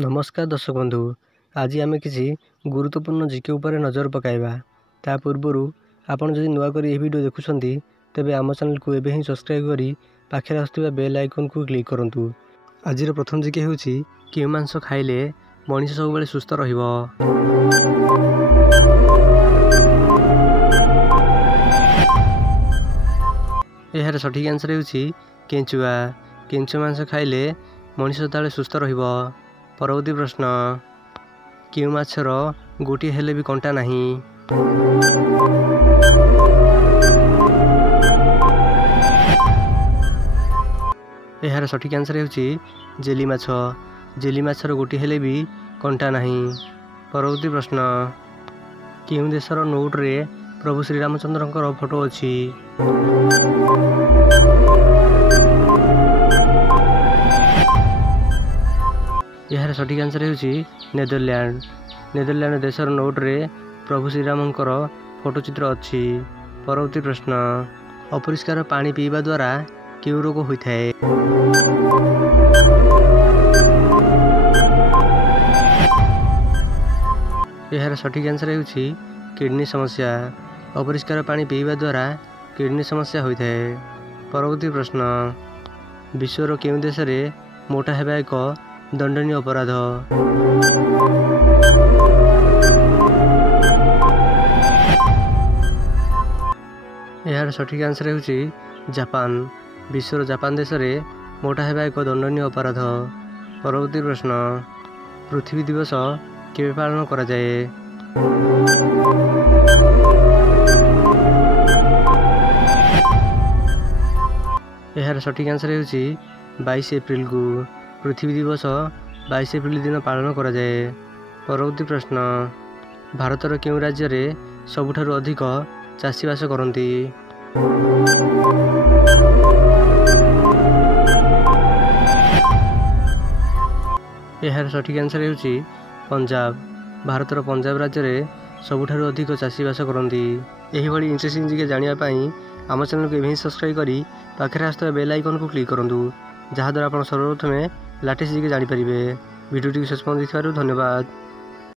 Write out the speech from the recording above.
नमस्कार दर्शक बंधु, आज आम किसी गुरुत्वपूर्ण जिके उपर नजर पकाइबा। ता पूर्वर आपन जदि नुआ करी वीडियो देखुछंती तेबे आम चैनल को एबे ही सब्सक्राइब करी पाखे आसुवा बेल आइकन को क्लिक करंतु। आजिर प्रथम जिके होउची केउ मांस खाइले मनीष सब बेले सुस्थ रहिबो। एहार सठिक आंसर होउची केंचुआ। केंचुआ मांस खाइले मनीष सदाले सुस्थ रहिबो। परवर्ती प्रश्न, केउ माछर गोटे हेले भी कंटा नहीं। एहार सठिक आंसर होउची जेली माछ। जेली माछर गोटे हेले भी कंटा नहीं। परवर्ती प्रश्न, केउ देशर नोट रे प्रभु श्री रामचंद्रंकर फोटो अछि। यार सठिक आंसर होउची नेदरलैंड। नेदरलैंड देशर नोट रे प्रभु श्रीरामंकर फोटो चित्र अच्छी। परवर्ती प्रश्न, अपरिष्कार पानी पीवा द्वारा केउ रोग होइथाय। यार सठिक आंसर होउची किडनी समस्या। अपरिष्कार पानी पीवा द्वारा किडनी समस्या होइथाय। परवर्ती प्रश्न, विश्वर केउ देश रे मोटा हेबा एक दंडनीय अपराध। यार सठिक आंसर होउची जापान। विश्वर जापान देश रे मोटा हेबा एक दंडनीय अपराध। परवर्ती प्रश्न, पृथ्वी दिवस केबे पालन करा जाए। यार सठिक आंसर होउची 22 एप्रिल को। पृथ्वी दिवस 22 एप्रिल दिन पालन करा जाए। परवर्ती प्रश्न, भारतर केउ राज्य रे सबुठारु अधिक चाषी बास करंती। यार सठिक आंसर होउची पंजाब। भारतर पंजाब राज्य रे सबुठारु अधिक चाषी बास करंती। एही भली इंटरेस्टिंग जिके जानिया पई आम चैनल को एबे सब्सक्राइब करी पाखे आसुवा बेल आइकन को क्लिक करंतु, जहा द्वारा आपण सर्वप्रथमे लाटेस्ट जिके जानि परिबे। वीडियो टी शेष पर्यंत देखिबारु धन्यवाद।